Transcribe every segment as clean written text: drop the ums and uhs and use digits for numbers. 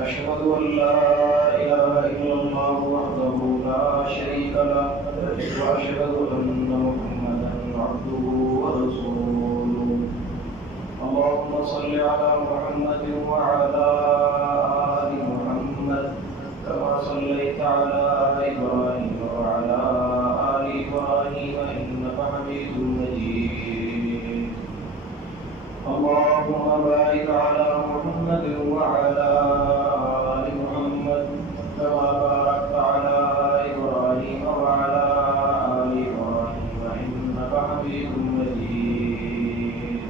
أشهد أن لا إله إلا الله وحده لا شريك له وأشهد أن محمدا عبده ورسوله اللهم صل على محمد وعلى آل محمد كما صليت على إبراهيم وعلى آل إبراهيم إنك حميد مجيد اللهم بارك على محمد وعلى آل محمد كما باركت على إبراهيم وعلى آل إبراهيم إنك حميد مجيد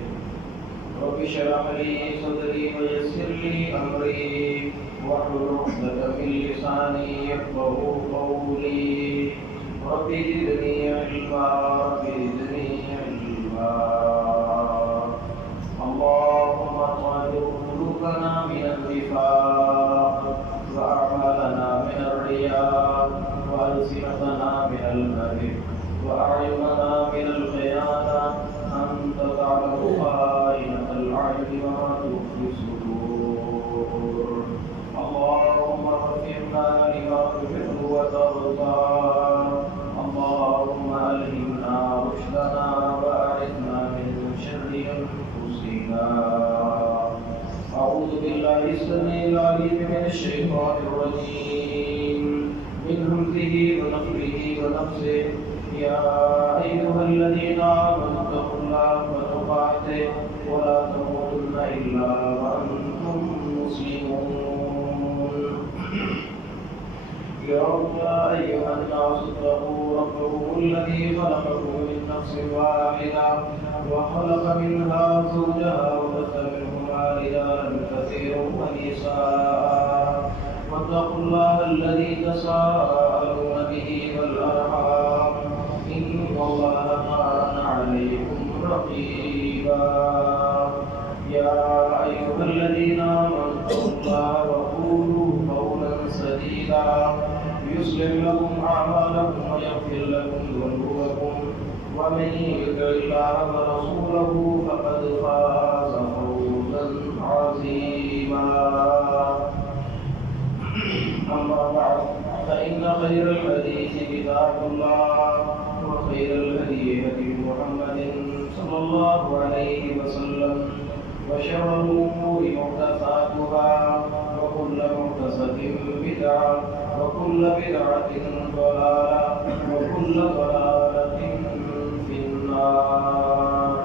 رب اشرح لي صدري ويسر لي أمري واحلل عقدة من لساني يفقهوا قولي رب زدني علما رب زدني علما اللهم طهر قلوبنا من النفاق وأعمالنا من الرياء وألسنتنا من الكذب وأعيننا من الخيانة أنت تعلم خائنة الأعين وما تخفي الصدور اللهم وفقنا لما تحب وترضى اللهم ألهمنا رشدنا وأعذنا من شر أنفسنا أعوذ بالله السميع العليم من الشيطان الرجيم من همزه ونفخه ونفسه يا أيها الذين آمنوا اتقوا الله حق تقاته ولا تموتن إلا وأنتم مسلمون يا أيها الناس اتقوا ربكم الذي خلقكم من نفس واحدة وخلق منها زوجها وبث منهما رجالا كثيرا ونساء واتقوا الله الذي تساءلون به والأرحام إن الله كان عليكم رقيبا يا أيها الذين آمنوا اتقوا الله وقولوا قولا سديدا يصلح لكم أعمالكم ويغفر لكم ذنوبكم ومن يطع الله ورسوله فقد فاز فوزا عظيما أما بعد فإن خير الحديث كتاب الله وخير الهدي هدي محمد صلى الله عليه وسلم وشر الأمور محدثاتها وكل محدثة بدعة وكل بدعة ضلالة وكل ضلالة في النار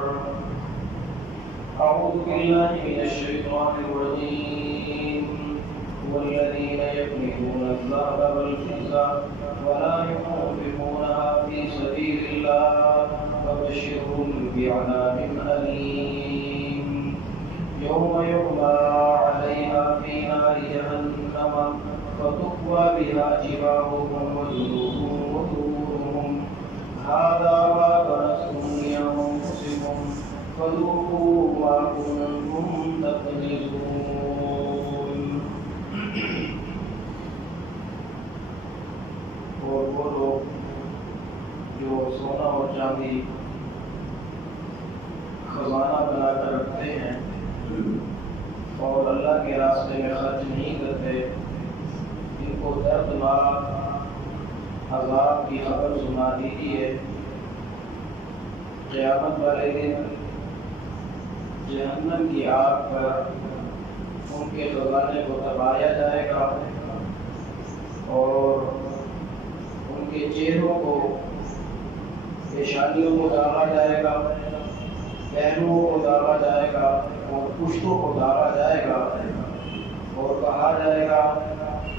أعوذ بالله من الشيطان الرجيم والذين يكنزون الذهب والفضة ولا ينفقونها في سبيل الله فبشرهم بعذاب أليم يوم يحمى عليها في نار جهنم فتكوى بها جباههم وجنوبهم وظهورهم هذا ما كنزتم لأنفسكم فذوقوا ما كنتم تكنزون اور وہ لوگ جو سونا اور چاندی خزانہ بنا کر رکھتے ہیں اور اللہ کے راستے میں خرچ نہیں کرتے ان کو دردناک عذاب کی خبر سنا دیجیے قیامت والے دن جہنم کی آگ پر ان کے خزانے کو دبایا جائے گا اور ان کے چہروں کو پیشانیوں کو داغا جائے گا پہلوؤں کو داغا جائے گا اور پشتوں کو داغا جائے گا اور کہا جائے گا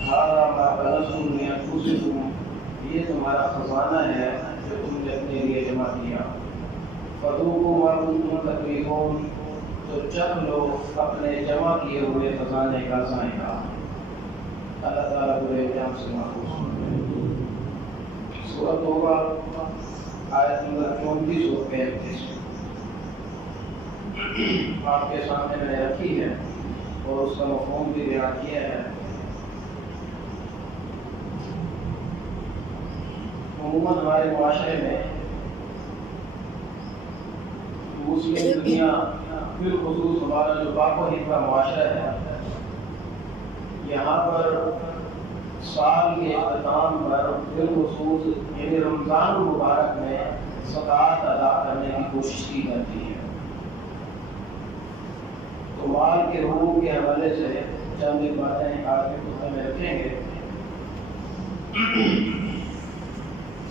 ہذا ما کنزتم لانفسکم یہ تمہارا خزانہ ہے جو تم نے اپنے لیے جمع کیا فذوقوا ما کنتم تکذبون تو چکھ لو اپنے جمع کیے ہوئے خزانے کا ذائقہ۔ اللہ تعالیٰ برے انجام سے محفوظ کرے۔ سورۃ توبہ آیت نمبر 34 اور 35 آپ کے سامنے میں نے رکھی ہے اور اس کا مفہوم بھی بیان کیا ہے۔ عموماً ہمارے معاشرے میں مسلم دنیا بالخصوص ہمارا جو پاک و ہند کا معاشرہ ہے، یہاں پر سال کے اختتام پر بالخصوص یعنی رمضان المبارک میں زکوٰۃ ادا کرنے کی کوشش کی جاتی ہے۔ تو مال کے حقوق کے حوالے سے چند ایک باتیں آج کے خطبے میں رکھیں گے۔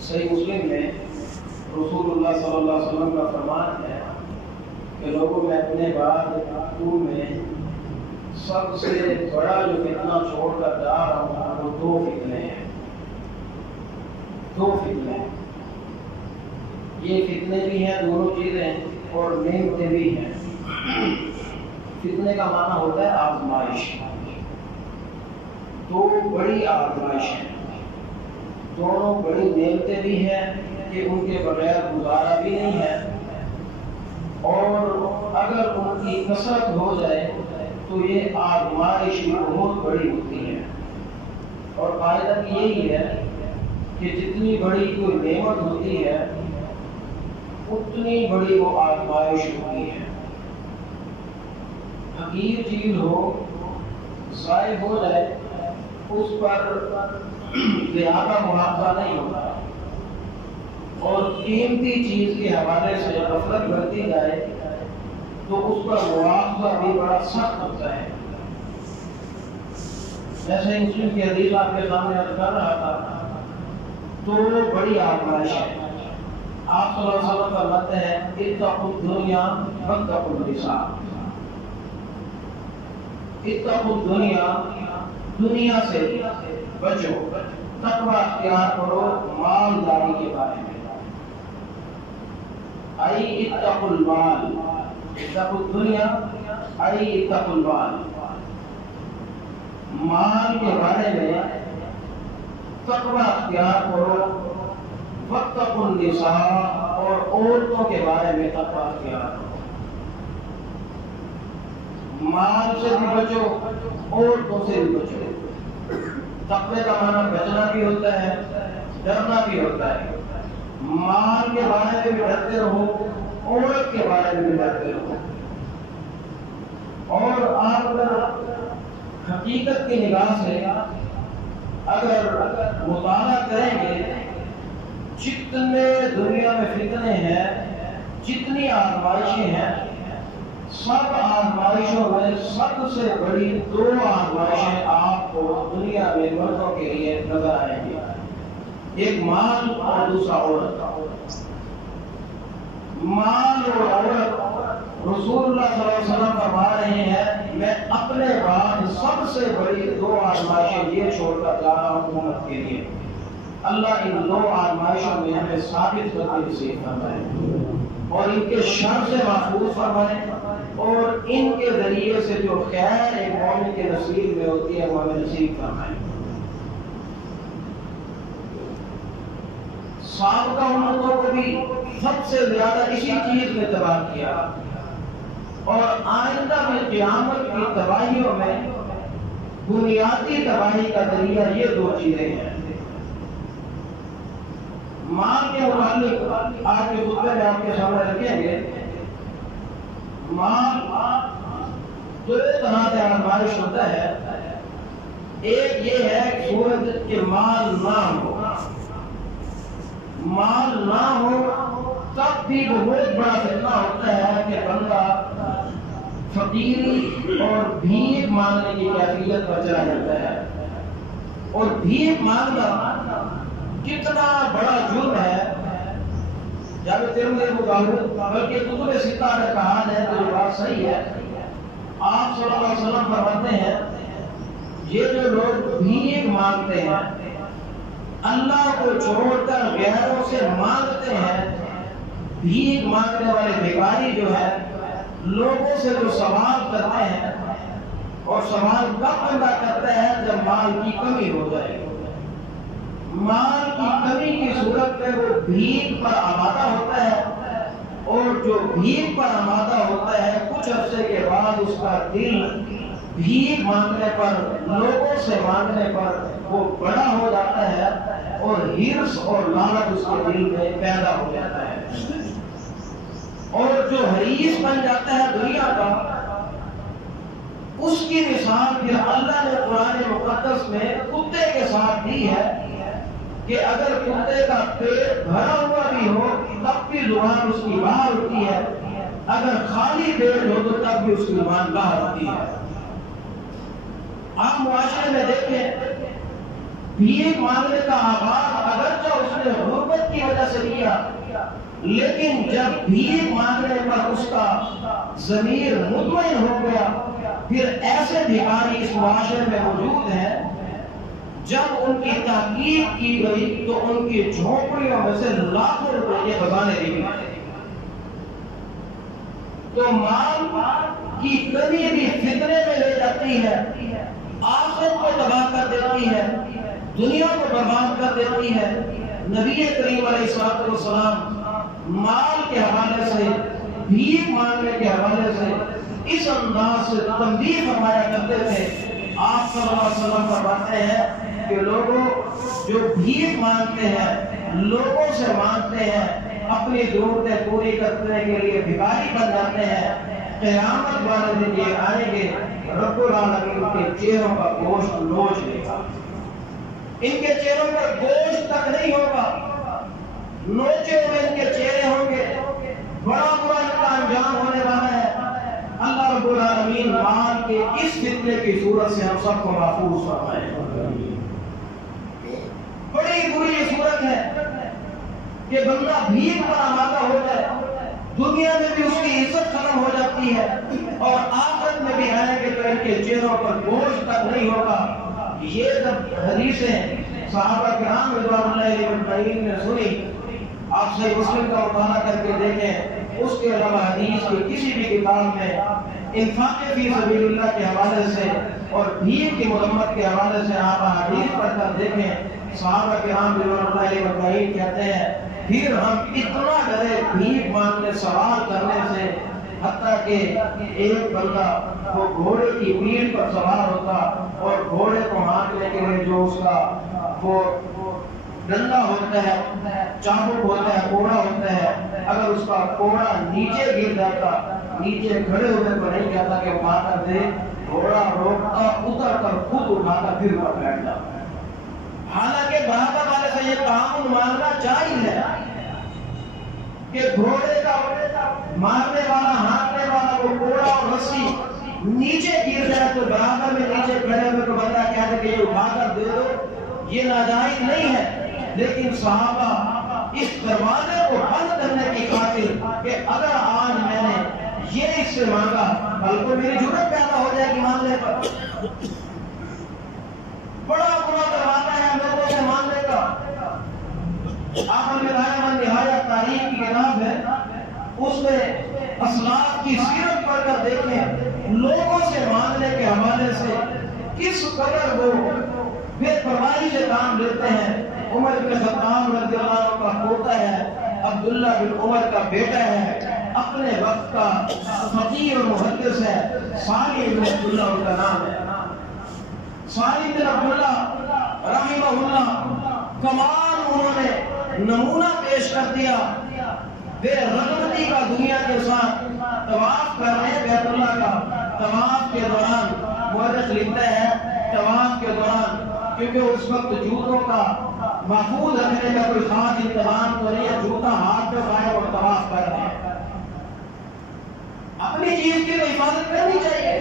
صحیح مسلم میں رسول اللہ صلی اللہ علیہ وسلم کا فرمان ہے کہ لوگوں میں اپنے بعد تم میں سب سے بڑا جو فتنہ چھوڑ کر جا رہا ہوں وہ دو فتنے ہیں۔ دو فتنے، یہ فتنے بھی ہیں، دونوں چیزیں، اور نعمتیں بھی ہیں۔ فتنے کا معنی ہوتا ہے آزمائش۔ دو بڑی آزمائش ہیں، دونوں بڑی نعمتیں بھی ہیں کہ ان کے بغیر گزارا بھی نہیں ہے، اور اگر ان کی کثرت ہو جائے تو یہ آزمائش بہت بڑی ہوتی ہے۔ اور قاعدہ یہی ہے کہ جتنی بڑی کوئی نعمت ہوتی ہے اتنی بڑی وہ آزمائش ہوتی ہے۔ حقیر چیز ہو، ضائع ہو جائے، اس پر زیادہ محافظہ نہیں ہوتا، اور قیمتی چیز کے حوالے سے غفلت برتی جائے تو اس پر مواخذہ بھی بڑا سخت ہوتا ہے۔ جیسے مسلم کی حدیث آپ کے سامنے عرض کر رہا تھا، تو بڑی آزمائش ہے۔ آپ صلی اللہ علیہ وسلم فرماتے ہیں اتقوا الدنیا واتقوا النساء۔ اتقوا الدنیا، دنیا سے بچو، تقوی اختیار کرو مالداری کے بارے میں۔ ای اتقوا المال، اتقوا الدنیا ای اتقوا المال، مال کے بارے میں تقوی اختیار کرو، واتقوا النساء، اور عورتوں کے بارے میں تقوی اختیار کرو۔ مال سے بھی بچو، عورتوں سے بھی بچو۔ تقوی کا معنی بچنا بھی ہوتا ہے، ڈرنا بھی ہوتا ہے۔ مال کے بارے میں بھی ڈرتے رہو، عورت کے بارے میں بھی ڈرتے رہو۔ اور آپ حقیقت کی نگاہ سے اگر مطالعہ کریں گے، جتنے دنیا میں فتنے ہیں، جتنی آزمائشیں ہیں، سب آزمائشوں میں سب سے بڑی دو آزمائشیں آپ کو دنیا میں مردوں کے لیے نظر آئیں گی، ایک مال اور دوسرا عورت۔ مال اور عورت رسول اللہ صلی اللہ علیہ وسلم فرما رہے ہیں میں اپنے بعد سب سے بڑی دو آزمائشیں یہ چھوڑ کر جا رہا ہوں امت کے لیے۔ اللہ ان دو آزمائشوں میں ہمیں ثابت کر کے نصیب فرمائے اور ان کے شر سے محفوظ فرمائے، اور ان کے ذریعے سے جو خیر ایک مومن کے نصیب میں ہوتی ہے وہ ہمیں نصیب فرمائے۔ سابقہ امتوں کو بھی سب سے زیادہ اسی چیز نے تباہ کیا، اور آئندہ بھی قیامت کی تباہیوں میں بنیادی تباہی کا ذریعہ یہ دو چیزیں ہیں۔ مال کے متعلق آج کے خطبے میں آپ کے سامنے رکھیں گے۔ مال دو طرح سے آزمائش ہوتا ہے، ایک یہ ہے صورت کہ مال نہ ہو، مال نہ ہو تب بھی بہت بڑا فتنہ ہوتا ہے کہ بندہ فقیری اور بھیک مانگنے کی کیفیت پر چلا جاتا ہے، اور بھیک مانگنا کتنا بڑا جرم ہے۔ جب ترمذی بلکہ کتب ستہ کا کہا ہے تو یہ بات صحیح ہے۔ آپ صلی اللہ علیہ وسلم فرماتے ہیں یہ جو لوگ بھیک مانگتے ہیں، اللہ کو چھوڑ کر غیروں سے مانگتے ہیں، بھیک مانگنے والے بھکاری جو ہے لوگوں سے جو سوال کرتے ہیں، اور سوال کب بندہ کرتا ہے جب مال کی کمی ہو جائے. مال کی کمی کی صورت میں وہ بھیک پر آمادہ ہوتا ہے، اور جو بھیک پر آمادہ ہوتا ہے کچھ عرصے کے بعد اس کا دل بھیک مانگنے پر، لوگوں سے مانگنے پر وہ بڑا ہو جاتا ہے، اور ہرس اور لالچ اس کے دل میں پیدا ہو جاتا ہے. اور جو حریص بن جاتا ہے دنیا کا، اس کی مثال پھر اللہ نے قرآن مقدس میں کتے کے ساتھ دی ہے کہ اگر کتے کا پیٹ بھرا ہوا بھی ہو تب بھی زبان اس کی باہر ہوتی ہے، اگر خالی پیٹ ہو تو تب بھی اس کی زبان باہر ہوتی ہے. آپ معاشرے میں دیکھیں، بھیک مانگنے کا آغاز اگرچہ اس نے غربت کی وجہ سے کیا، لیکن جب بھیک مانگنے پر اس کا ضمیر مطمئن ہو گیا، پھر ایسے بھکاری اس معاشرے میں موجود ہیں جب ان کی تحقیق کی گئی تو ان کی جھونپڑیوں میں سے لاکھوں روپے کے خزانے نکلے. تو مال کی کمی بھی فتنے میں لے جاتی ہے، آخرت کو تباہ کر دیتی ہے، دنیا کو برباد کر دیتی ہے. نبی کریم علیہ الصلوۃ والسلام مال کے حوالے سے، بھیک مانگنے کے حوالے سے اس انداز سے تنبیہ فرمایا کرتے تھے. آپ صلی اللہ علیہ وسلم فرماتے ہیں کہ لوگوں جو بھیک مانگتے ہیں، لوگوں سے مانگتے ہیں، اپنی ضرورتیں پوری کرنے کے لیے بھکاری بن جاتے ہیں، قیامت والے دن یہ آئیں گے رب العالمین کے چہروں کا گوشت نوچ لے گا. ان کے چہروں پر گوشت تک نہیں ہوگا، نوچے ہوئے ان کے چہرے ہوں گے. بڑا برا ان کا انجام ہونے والا ہے. اللہ رب العالمین مال کے اس فتنے کی صورت سے ہم سب کو محفوظ فرمائے. بڑی بری یہ صورت ہے کہ بندہ بھیک پر آمادہ ہو جائے، دنیا میں بھی اس کی عزت ختم ہو جاتی ہے، اور آخرت میں بھی آئیں گے تو ان کے چہروں پر گوشت تک نہیں ہوگا. یہ جب حدیثیں صحابہ کرام رضوان اللہ علیہ اجمعین نے سنی، آپ صحیح مسلم کا مطالعہ کر کے دیکھیں، اس کے علاوہ حدیث کی کسی بھی کتاب میں انفاق فی سبیل اللہ کے حوالے سے اور بھیک کی مذمت کے حوالے سے آپ حدیث پڑھ کر دیکھیں. صحابہ کرام رضوان اللہ علیہ اجمعین کہتے ہیں پھر ہم اتنا ڈرے بھیک مانگنے سوال کرنے سے، حتیٰ کہ ایک بندہ وہ گھوڑے کی پیٹھ پر سوار ہوتا اور گھوڑے کو ہانکنے کے لیے جو اس کا وہ ڈنڈا ہوتا ہے، چابک ہوتا ہے، کوڑا ہوتا ہے، اگر اس کا کوڑا نیچے گر جاتا، نیچے کھڑے ہونے پر نہیں کہتا کہ اٹھا کر دے، گھوڑا روکتا، اتر کر خود اٹھا کر پھر پر بیٹھ جاتا. حالانکہ برابر والے سے یہ تعاون مانگنا جائز ہے کہ گھوڑے کا مارنے والا، ہانکنے والا وہ کوڑا اور رسی نیچے گر جائے تو برابر میں نیچے کھڑے ہوئے تو بندہ کہتے کہ یہ اٹھا کر دے دو، یہ ناجائز نہیں ہے. لیکن صحابہ اس دروازے کو بند کرنے کی خاطر کہ اگر آج میں نے یہ اس سے مانگا کل کو میری جرأت پیدا ہو جائے گی مانگنے پر. بڑا برا دروازہ ہے لوگوں سے مانگنے کا. آپ نے نہایت تاریخ کی کتاب ہے، اس میں اسلاف کی سیرت پڑھ کر دیکھیں لوگوں سے مانگنے کے حوالے سے کس قدر وہ بے پرواہی سے کام لیتے ہیں. عمر بن خطاب رضی اللہ عنہ کا پوتا ہے، عبداللہ بن عمر کا بیٹا ہے، اپنے وقت کا فقیر اور محدث ہے، صالح بن عبداللہ ان کا نام ہے. صالح بن عبداللہ رحمہ اللہ کمال انہوں نے نمونہ پیش کر دیا. بے رغبتی کا دنیا کے ساتھ طواف کر رہے بیت اللہ کا. طواف کے دوران مورخ لکھتا ہے طواف کے دوران، کیونکہ اس وقت جوتوں کا محفوظ رکھنے کا کوئی خاص انتظام تو نہیں ہے، جوتا ہاتھ میں پائے اور طواف کر رہے ہیں. اپنی چیز کی تو حفاظت کرنی چاہیے.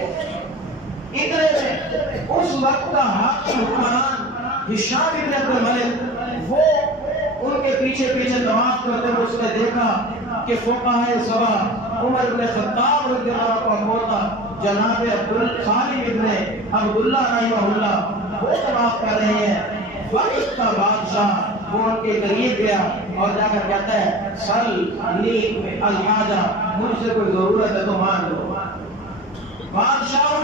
اتنے میں اس وقت کا حاکم حکمران ہشام بن عبد الملک وہ ان کے پیچھے پیچھے طواف کرتے ہوئے اس نے دیکھا کہ فقہائے سبع عمر بن خطاب رضی اللہ عنہ کا پوتا جناب خالد بن عبداللہ رحمہ اللہ وہ طواف کر رہے ہیں. وقت کا بادشاہ وہ ان کے قریب گیا اور جا کر کہتا ہے سل لی الحاجہ، مجھ سے کوئی ضرورت ہے تو مان لو. بادشاہ ہوں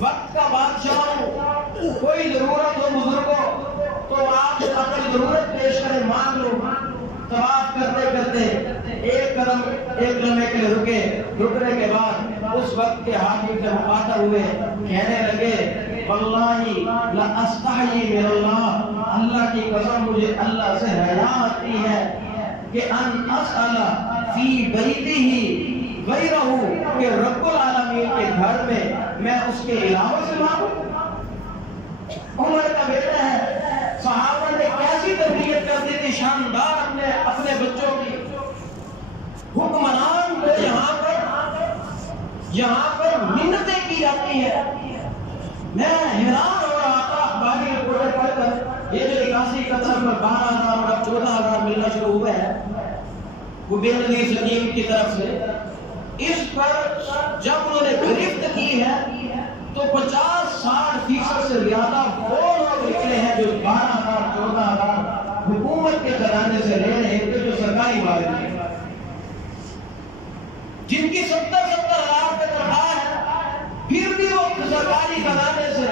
وقت کا بادشاہ ہوں، کوئی ضرورت ہو بزرگوں تو آپ اپنی ضرورت پیش کریں، مانگ لو۔ طواف کرتے کرتے ایک قدم ایک لمحے کے لیے رکنے کے بعد اس وقت کے حاکم سے مخاطب ہوئے، کہنے لگے واللہ لا استحیی من اللہ، اللہ کی قسم مجھے اللہ سے حیا آتی ہے کہ ان اسأل فی بیتہ غیرہ، کہ رب العالمین کے گھر میں اس کے علاوہ سے مانگوں۔ عمر کا بیٹا ہے، صحابہ نے کیسی تربیت کر دی تھی شاندار اپنے بچوں کی۔ حکمران کو یہاں پر منتیں کی جاتی ہیں۔ میں حیران ہو رہا تھا اخباری رپورٹیں پڑھ کر، یہ جو 81 میں 12,000 اور 14,000 ملنا شروع ہوئے ہیں وہ بے نظیر سلیم کی طرف سے، اس پر جب انہوں نے گرفت کی ہے تو 50-60% سے زیادہ وہ لوگ نکلے ہیں جو 12,000 14,000 حکومت کے خزانے سے لے رہے تھے، جو سرکاری والد ہیں، جن کی 70,000 پہ تنخواہ ہے، پھر بھی وہ سرکاری خزانے سے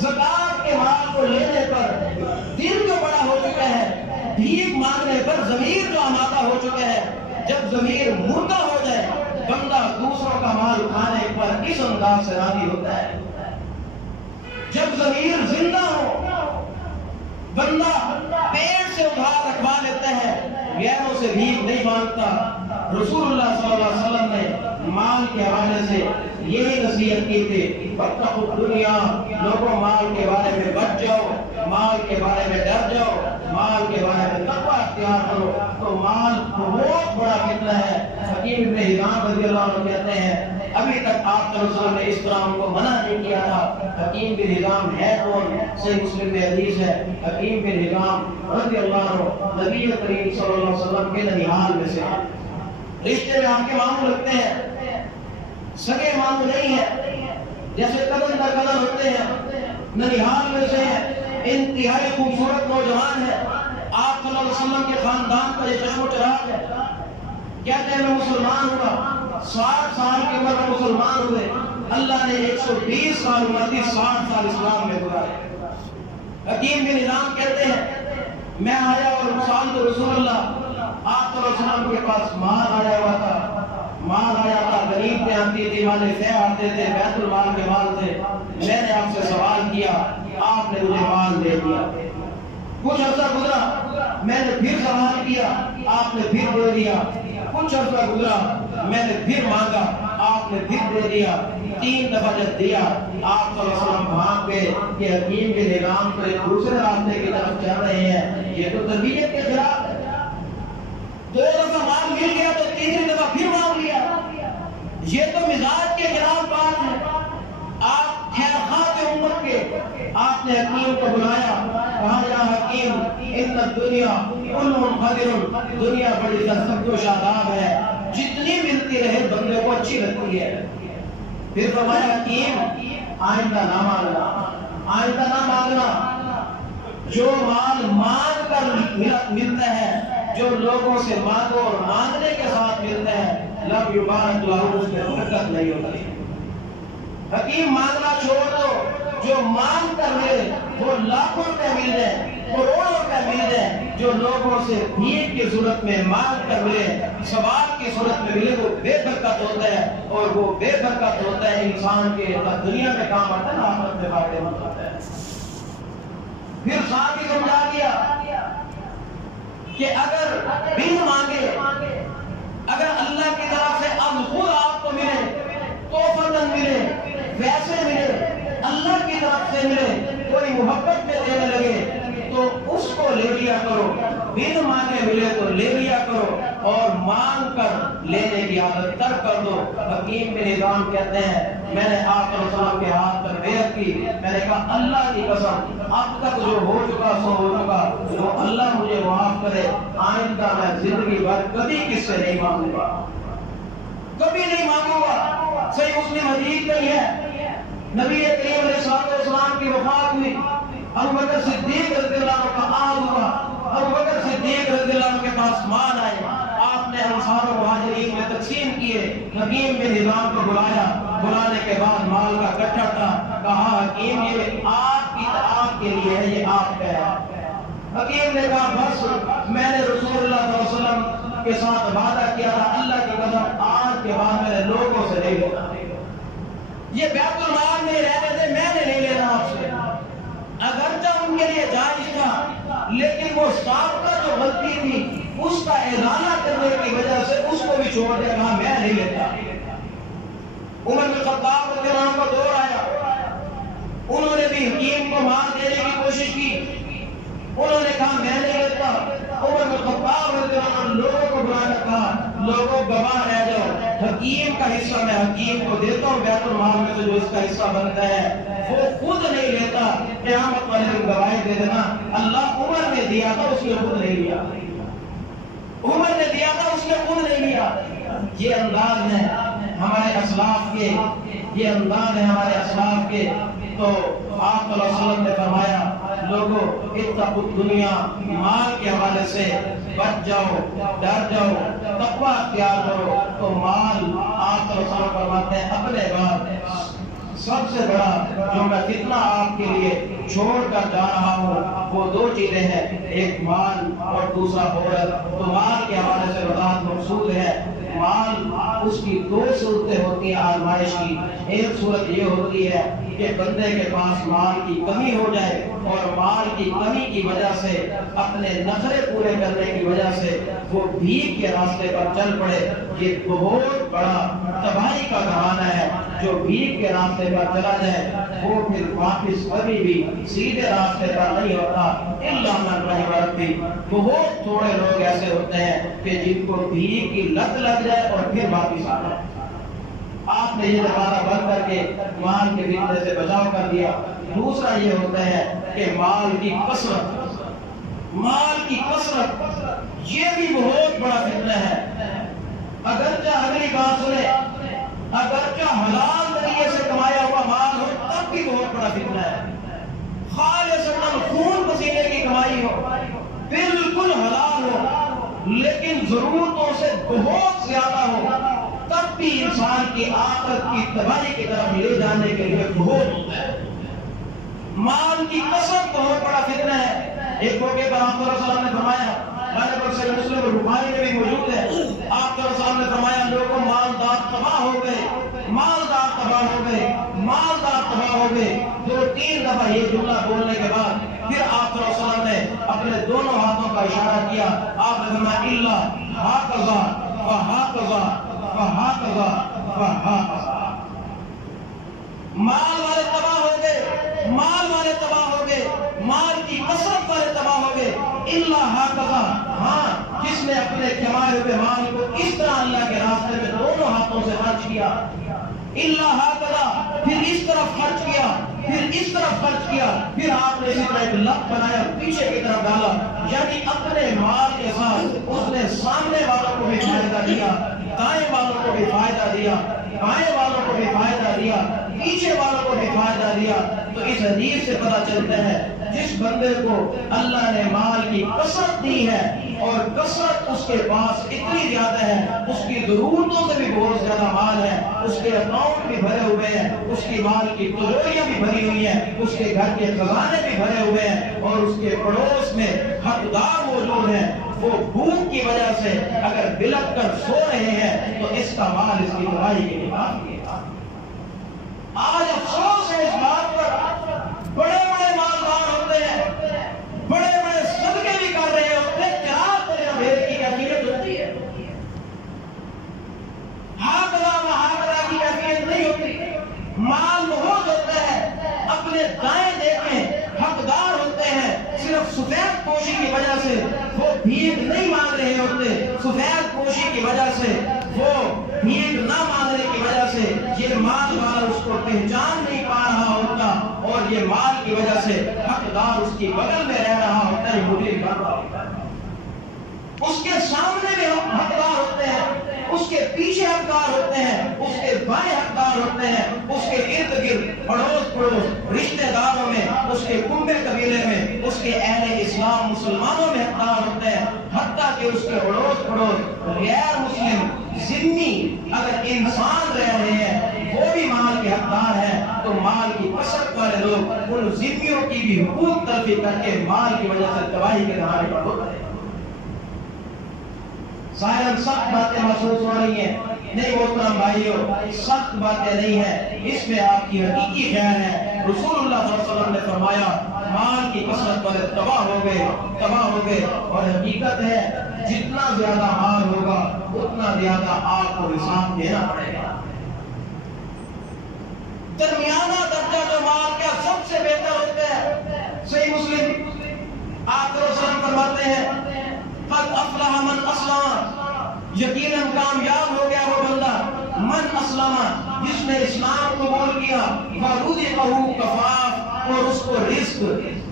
زکات کے مال کو لینے پر دل جو بڑا ہو چکا ہے، بھیک مانگنے پر ضمیر جو آمادہ ہو چکا ہے۔ جب ضمیر مردہ ہو جائے بندہ دوسروں کا مال کھانے پر کس انداز سے راضی ہوتا ہے؟ جب ضمیر زندہ ہو بندہ پیٹ سے ادھار رکھوا لیتا ہے، غیروں سے بھیک نہیں مانگتا۔ رسول اللہ صلی اللہ علیہ وسلم نے مال کے حوالے سے یہی نصیحت کی تھی، واتقوا الدنیا، لوگوں مال کے بارے میں بچ جاؤ، مال کے بارے میں ڈر جاؤ، مال کے بارے میں تقوی اختیار کرو۔ تو مال بہت بڑا فتنہ ہے۔ حکیم ابن حزام رضی اللہ عنہ کہتے ہیں ابھی تک آپ صلی اللہ علیہ وسلم نے اس طرح کو منع نہیں کیا تھا۔ حکیم بن حزام ہے کون؟ صحیح مسلم میں حدیث ہے، حکیم بن حزام رضی اللہ عنہ نبی کریم صلی اللہ علیہ وسلم کے ننیحال میں سے ہیں۔ رشتے میں آپ کے ماموں لگتے ہیں، سگے ماموں نہیں ہیں، جیسے قدم در قدم ہوتے ہیں، ننیحال میں سے ہیں، انتہائی خوبصورت نوجوان ہے، آپ صلی اللہ علیہ وسلم کے خاندان کا یہ چشم و چراغ ہے۔ کہتے ہیں میں مسلمان ہوا، 60 سال کی عمر میں مسلمان ہوئے، اللہ نے 120 سال عمر دی، 60 سال اسلام میں گزارے۔ حکیم بن حزام کہتے ہیں میں آیا اور سال تو رسول اللہ، آپ صلی اللہ علیہ وسلم کے پاس مال آیا ہوا تھا، مال آیا تھا، غریب نے آتی تھی، مال سے آتے تھے، بیت المال کے مال تھے۔ میں نے آپ سے سوال کیا، آپ نے مجھے مال دے دیا۔ کچھ عرصہ گزرا، میں نے پھر سوال کیا، آپ نے پھر دے دیا۔ کچھ عرصہ گزرا، میں نے پھر مانگا، آپ نے پھر دے دیا۔ 3 دفعہ جب دیا، آپ صلی اللہ علیہ وسلم بھاگ گئے کہ حکیم کے نظام پر ایک دوسرے راستے کی طرف چل رہے ہیں، یہ تو تربیت کے خلاف ہے۔ 2 دفعہ مال مل گیا تو 3 دفعہ پھر مانگ لیا، یہ تو مزاج کے خلاف بات ہے۔ آپ خیر خواہ تھے امت کے، آپ نے حکیم کو بلایا، کہا یا حکیم ان الدنیا کل منقدر، دنیا بڑی سب کو شاداب ہے، جتنی ملتی رہے بندے کو اچھی لگتی ہے۔ پھر فرمایا حکیم آئندہ نہ مانگنا، آئندہ نہ مانگنا، جو مال مانگ کر ملتا ہے، جو لوگوں سے مانگو اور مانگنے کے ساتھ ملتا ہے، لم یبارک لہ، اس میں برکت نہیں ہوتی۔ حکیم مانگنا چھوڑ دو، جو مانگ کر ملے وہ لاکھوں روپے مل جائے، کروڑوں روپے مل جائے، جو لوگوں سے بھیک کی صورت میں مانگ کر ملے، سوال کی صورت میں ملے، وہ بے برکت ہوتا ہے، اور وہ بے برکت ہوتا ہے انسان کے دنیا میں کام آتا ہے، آخرت میں فائدہ مند ہوتا ہے۔ پھر ساتھ ہی سمجھا دیا کہ اگر بن مانگے، اگر اللہ کی طرف سے اب خود آپ کو ملے، توفیق ملے، ویسے ملے، اللہ کی طرف سے ملے، کوئی محبت میں دینے لگے تو اس کو لے لیا کرو، بن مانگے ملے تو لے لیا کرو، اور مانگ کر لینے کی عادت ترک کر دو۔ حکیم بن حزام کہتے ہیں میں نے آپ صلی اللہ علیہ وسلم کے ہاتھ پر بیعت کی، میں نے کہا اللہ کی قسم اب تک جو ہو چکا سو ہو چکا، وہ اللہ مجھے معاف کرے، آئندہ میں زندگی بھر کبھی کس سے نہیں مانگوں گا، کبھی نہیں مانگوں گا۔ صحیح مسلم حدیث نہیں ہے، نبی کریم علیہ السلام کی وفات ہوئی، ابوبکر صدیق رضی اللہ عنہ کا آل ہوا، ابوبکر صدیق رضی اللہ عنہ کے پاس مال آئے، آپ نے انصار و مہاجرین میں تقسیم کیے. حکیم بن ہزام کو بلایا. بلانے کے بعد مال کا کٹھا تھا. کہا حکیم یہ آپ کے لیے ہے, یہ آپ کا ہے. حکیم نے کہا بس میں نے رسول اللہ صلی اللہ علیہ وسلم کے ساتھ وعدہ کیا تھا, اللہ کی قسم آج کے بعد میں نے لوگوں سے نہیں لینا. یہ بیت المال میں رہنے سے میں نے نہیں لینا آپ سے. اگرچہ ان کے لیے جائز تھا لیکن وہ سابقہ جو غلطی تھی اس کا اعلانہ کرنے کی وجہ سے اس کو بھی چھوڑ دیا. کہا میں نہیں لیتا. عمر بن خطاب رضی اللہ عنہ کو دور آیا. انہوں نے بھی حکیم کو مال دینے کی کوشش کی. انہوں نے کہا میں نہیں لیتا. عمر بن خطاب رضی اللہ عنہ لوگوں کو بلا کر کہا لوگوں گواہ رہ جاؤ, حکیم کا حصہ میں حکیم کو دیتا ہوں بیت المال میں سے جو اس کا حصہ بنتا ہے. وہ خود نہیں لیتا. قیامت والے دن گواہی دے دینا اللہ عمر نے دیا تھا اس نے خود نہیں لیا. عمر نے دیا تھا اس نے خود نہیں لیا. یہ انداز ہے ہمارے اسلاف کے, یہ انداز ہے ہمارے اسلاف کے. تو آپ صلی اللہ علیہ وسلم نے فرمایا لوگوں اتقوا الدنیا, مال کے حوالے سے بچ جاؤ, ڈر جاؤ, تقوی اختیار کرو. تو مال آپ صلی اللہ علیہ وسلم فرماتے ہیں اپنے بعد سب سے بڑا جو میں فتنہ آپ کے لیے چھوڑ کر جا رہا ہوں وہ دو چیزیں ہیں, ایک مال اور دوسرا عورت. تو مال کے حوالے سے وضاحت مقصود ہے. مال اس کی دو صورتیں ہوتی ہیں آزمائش کی. ایک صورت یہ ہوتی ہے کہ بندے کے پاس مال کی کمی ہو جائے اور مال کی کمی کی وجہ سے اپنے نخرے پورے کرنے کی وجہ سے وہ بھیک کے راستے پر چل پڑے. یہ بہت بڑا تباہی کا گھرانہ ہے. جو بھیک کے راستے پر چلا جائے وہ پھر واپس کبھی بھی سیدھے راستے پر نہیں ہوتا. الا من رحم ربی. بہت تھوڑے لوگ ایسے ہوتے ہیں کہ جن کو بھیک کی لت لگ جائے اور پھر واپس آ جائے. آپ نے یہ دروازہ بند کر کے مال کے فتنے سے بچاؤ کر دیا. دوسرا یہ ہوتا ہے کہ مال کی کثرت, مال کی کثرت یہ بھی بہت بڑا فتنہ ہے. اگرچہ اگلی بات سنیں, اگرچہ حلال طریقے سے کمایا ہوا مال ہو تب بھی بہت بڑا فتنہ ہے. خالصتاً خون پسینے کی کمائی ہو, بالکل حلال ہو لیکن ضرورتوں سے بہت زیادہ ہو تب بھی انسان کی آخرت کی تباہی کی طرف لے جانے کے لیے بہت ہوتا ہے. مال کی کثرت بہت بڑا فتنہ ہے. ایک موقع پر آپ صلی اللہ علیہ وسلم نے فرمایا, ہمارے پر صحیح مسلم اور بخاری میں بھی موجود ہے, آپ صلی اللہ علیہ وسلم نے فرمایا لوگوں مالدار تباہ ہو گئے, مالدار تباہ ہو گئے, مالدار تباہ ہو گئے. 2-3 دفعہ یہ جملہ بولنے کے بعد پھر آپ صلی اللہ علیہ وسلم نے اپنے دونوں ہاتھوں کا اشارہ کیا. آپ نے فرمایا الا ہاکذا وہاکذا وہاکذا وہاکذا. مال والے تباہ ہو گئے, مال والے تباہ ہو گئے, مال کی کثرت والے تباہ ہو گئے. الا ہاکذا, ہاں جس نے اپنے کمائے ہوئے مال کو اس طرح اللہ کے راستے میں دونوں ہاتھوں سے خرچ کیا. الا ہاکذا, پھر اس طرف خرچ کیا, پھر اس طرف خرچ کیا, پھر آپ نے اسی طرح ایک لت بنایا پیچھے کی طرف ڈالا. یعنی اپنے مال کے ساتھ اس نے سامنے والوں کو بھی فائدہ دیا, دائیں والوں کو بھی فائدہ دیا, بائیں والوں کو بھی فائدہ دیا, پیچھے والوں کو بھی فائدہ دیا. تو اس حدیث سے پتہ چلتا ہے جس بندے کو اللہ نے مال کی کثرت دی ہے اور کثرت اس کے پاس اتنی زیادہ ہے, اس کی ضرورتوں سے بھی بہت زیادہ مال ہے, اس کے اکاؤنٹ بھی بھرے ہوئے ہیں, اس کی مال کی تجوریاں بھی بھری ہوئی ہیں, اس کے گھر کے خزانے بھی بھرے ہوئے ہیں اور اس کے پڑوس میں حقدار موجود ہیں. وہ بھوک کی وجہ سے اگر بلک کر سو رہے ہیں تو اس کا مال اس کی تباہی کے لیے کافی ہے. آج افسوس ہے اس بات پر, بڑے بڑے مالدار ہوتے ہیں, بڑے بڑے صدقے بھی کر رہے ہوتے ہیں, چراغ تیرے بھید کی کیفیت ہوتی ہے. ہاکذا و ہاکذا کی کیفیت نہیں ہوتی. مال بہت ہوتا ہے, اپنے دائیں دیکھیں حقدار ہوتے ہیں, صرف سفید پوشی کی وجہ سے وہ بھیک نہیں مانگ رہے ہوتے, سفید پوشی کی وجہ سے وہ بھیک نہ مانگنے کی وجہ سے یہ مال والا اس کو پہچان نہیں پا رہا ہوتا اور یہ مال کی وجہ سے حقدار اس کی بغل میں رہ رہا ہوتا ہے, مجھے کر رہا ہوتا ہے. اس کے سامنے بھی حقدار ہوتے ہیں, اس کے پیچھے حقدار ہوتے ہیں, اس کے بائیں حقدار ہوتے ہیں, اس کے ارد گرد پڑوس رشتہ داروں میں, اس کے کنبے قبیلے میں, اس کے اہل اسلام مسلمانوں میں حقدار ہوتے ہیں. حتیٰ کہ اس کے اڑوس پڑوس غیر مسلم ذمہ اگر انسان رہ رہے ہیں وہ بھی مال کے حقدار ہیں تو مال کی کثرت والے لوگ ان ذمیوں کی بھی حقوق تلفی کر کے مال کی وجہ سے تباہی کے دہانے پر ہوتا ہے۔ ظاہراً سخت باتیں محسوس ہو رہی ہیں، نہیں محترم بھائیوں، سخت باتیں نہیں ہیں، اس میں آپ کی حقیقی خیر ہے۔ رسول اللہ صلی اللہ علیہ وسلم نے فرمایا مال کی کثرت والے تباہ ہو گئے، اور حقیقت ہے جتنا زیادہ مال ہوگا اتنا زیادہ آپ کو حساب دینا پڑے گا۔ درمیانہ درجہ جو مال کا سب سے بہتر ہوتا ہے، صحیح مسلم آپ فرماتے ہیں قد افلح من اسلم، یقیناً کامیاب ہو گیا وہ بندہ من اسلم جس نے اسلام قبول کیا، فرزقہ کفاف، اور اس کو رزق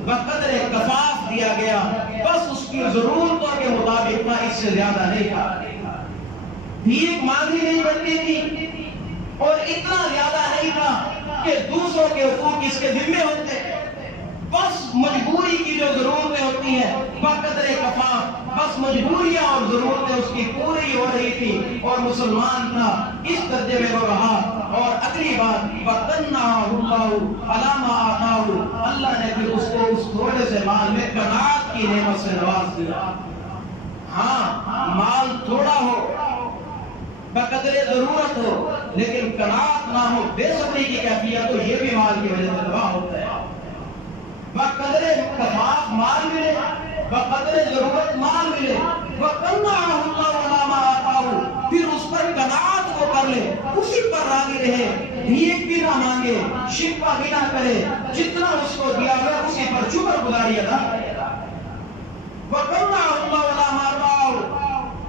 بقدر کفاف دیا گیا، بس اس کی ضرورتوں کے مطابق تھا، اس سے زیادہ نہیں تھا۔ بھیک مانگی نہیں بنتی تھی اور اتنا زیادہ نہیں تھا کہ دوسروں کے حقوق اس کے ذمہ ہوتے، بس مجبوری کی جو ضرورتیں ہوتی ہیں بقدر کفاف، بس مجبوریاں اور ضرورتیں اس کی پوری ہو رہی تھی اور مسلمان تھا، اس درجے میں وہ رہا۔ اور اگلی بات وَقَنَّعَهُ اللَّهُ عَلَىٰ مَا آتَاهُ، اللہ نے پھر اس کو اس تھوڑے سے مال میں قناعت کی نعمت سے نواز دیا۔ ہاں مال تھوڑا ہو، بقدر ضرورت ہو، لیکن قناعت نہ ہو، بے صبری کی کیفیت ہو، یہ بھی مال کی وجہ سے تباہ ہوتا ہے۔ بقدر کفاف مال ملے، بقدر ضرورت مال ملے، وَقَنَّعَهُ اللَّهُ عَلَىٰ مَا آتَاهُ، پھر اس پر قناعت کو کر لے، اسی پر راضی رہے، بھیک بھی نہ مانگے، شکوہ بھی نہ کرے، جتنا اس کو دیا ہوا اسی پر شکر گزاری ادا کرے۔ وَقَنَّعَهُ اللَّهُ عَلَىٰ مَا آتَاهُ،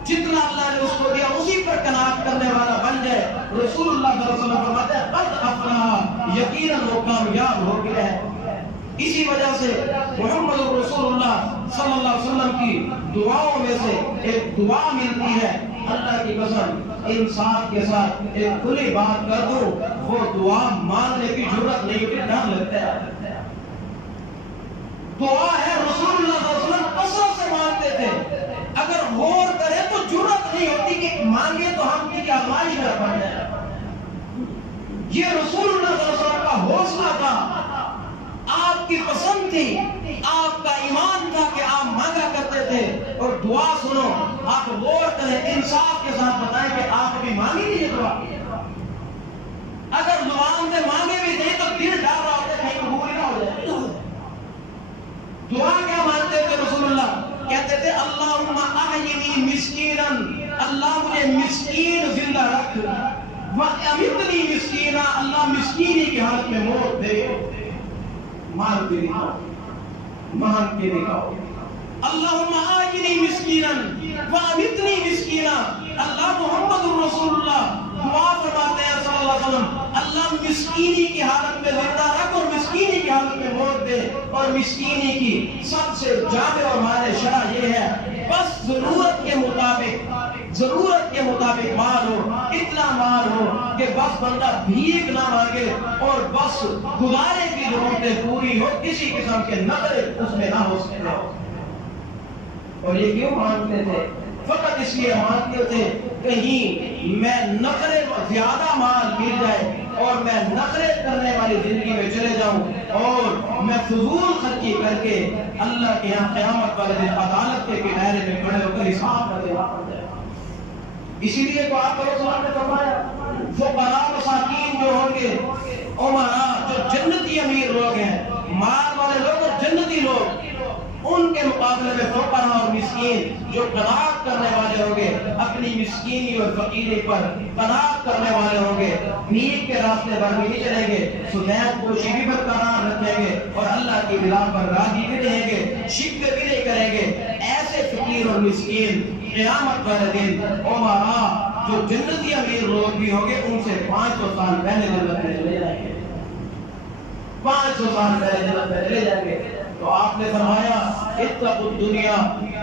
جتنا اللہ نے اس کو دیا اسی پر قناعت کرنے والا بن جائے۔ رسول اللہ صلی اللہ علیہ وسلم فرماتے ہیں قد افلح، یقیناً وہ کامیاب ہو گیا ہے۔ اسی وجہ سے محمد رسول اللہ صلی اللہ علیہ وسلم کی دعاؤں میں سے ایک دعا ملتی ہے، اللہ کی قسم انصاف کے ساتھ ایک کھلی بات کر دوں، وہ دعا مانگنے کی ضرورت نہیں ہوتی، ڈر لگتا ہے۔ دعا ہے رسول اللہ صلی اللہ علیہ وسلم کثرت سے مانگتے تھے، اگر غور کرے تو ضرورت نہیں ہوتی کہ مانگے تو ہم کی آزمائش میں پڑ جائے۔ یہ رسول اللہ صلی اللہ علیہ وسلم کا حوصلہ تھا، آپ کی پسند تھی، آپ کا ایمان تھا کہ آپ مانگا کرتے تھے۔ اور دعا سنو، آپ غور کریں، انصاف کے ساتھ بتائیں کہ آپ ابھی مانگی نہیں یہ دعا، اگر زبان سے مانگے بھی تھے تو دل ڈال رہا ہوتا کہیں قبول نہ ہو جائے۔ دعا کیا مانتے تھے رسول اللہ؟ کہتے تھے اللہم احیینی مسکینا، اللہ مجھے مسکین زندہ رکھ، وَأَمِتْنِی مسکینا، اللہ مسکینی کی حالت میں موت دے۔ مانگ کے دکھاؤ، مانگ کے دکھاؤ۔ اللہم احیینی مسکینا وَأَمِتْنِی مسکینا، اللہ محمد رسول اللہ دعا فرماتے ہیں صلی اللہ علیہ وسلم، اللہ مسکینی کی حالت میں زندہ رکھ اور مسکینی کی حالت میں موت دے۔ اور مسکینی کی سب سے جامع اور معنی شرح یہ ہے بس ضرورت کے مطابق مال ہو، اتنا مال ہو کہ بس بندہ بھیک نہ مانگے اور بس گزارے کی ضرورتیں پوری ہو، کسی قسم کے نخرے اس میں نہ ہو سکتے ہو۔ اور یہ کیوں مانگتے تھے؟ فقط اس لیے مانگتے تھے کہیں میں نخرے زیادہ مال مل جائے اور میں نخرے کرنے والی زندگی میں چلے جاؤں اور میں فضول خرچی کر کے اللہ کے یہاں قیامت والے دن عدالت کے کنارے میں کھڑے ہو کر حساب کر دینا پڑ جائے۔ اسی لیے تو آپ نے فرمایا فقراء مساکین جو ہوں گے، امراء جو جنتی امیر لوگ ہیں، مال والے لوگ اور جنتی لوگ، ان کے مقابلے میں فقراء اور مسکین جو قناعت کرنے والے ہوں گے، اپنی مسکینی اور فقیری پر قناعت کرنے والے ہوں گے، بھیک کے راستے پر بھی نہیں چلیں گے، سدید پوشی بھی برقرار رکھیں گے اور اللہ کی بلا پر راضی بھی رہیں گے، شکوے بھی نہیں کریں گے، ایسے فقیر اور مسکین قیامت والے دن امراء جو جنتی امیر لوگ بھی ہوں گے ان سے 500 سال پہلے جنت میں چلے جائیں گے، 500 سال پہلے جنت میں چلے جائیں گے۔ تو آپ نے فرمایا اتقوا الدنیا،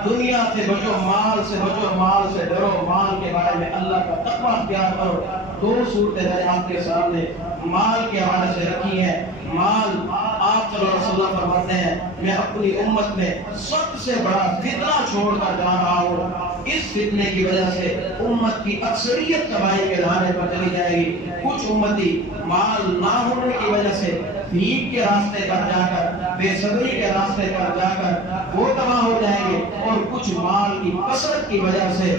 دنیا سے بچو، مال سے بچو، مال سے ڈرو، مال کے بارے میں اللہ کا تقوی اختیار کرو۔ دو صورتیں میں نے آپ کے سامنے مال کے حوالے سے رکھی ہیں۔ مال آپ صلی اللہ علیہ وسلم فرماتے ہیں میں اپنی امت میں سب سے بڑا فتنہ چھوڑ کر جا رہا ہوں، اس فتنے کی وجہ سے امت کی اکثریت تباہی کے راہے پر چلی جائے گی۔ کچھ امتی مال نہ ہونے کی وجہ سے بھیک کے راستے پر جا کر، بے صبری کے راستے پر جا کر وہ تباہ ہو جائیں گے، اور کچھ مال کی کثرت کی وجہ سے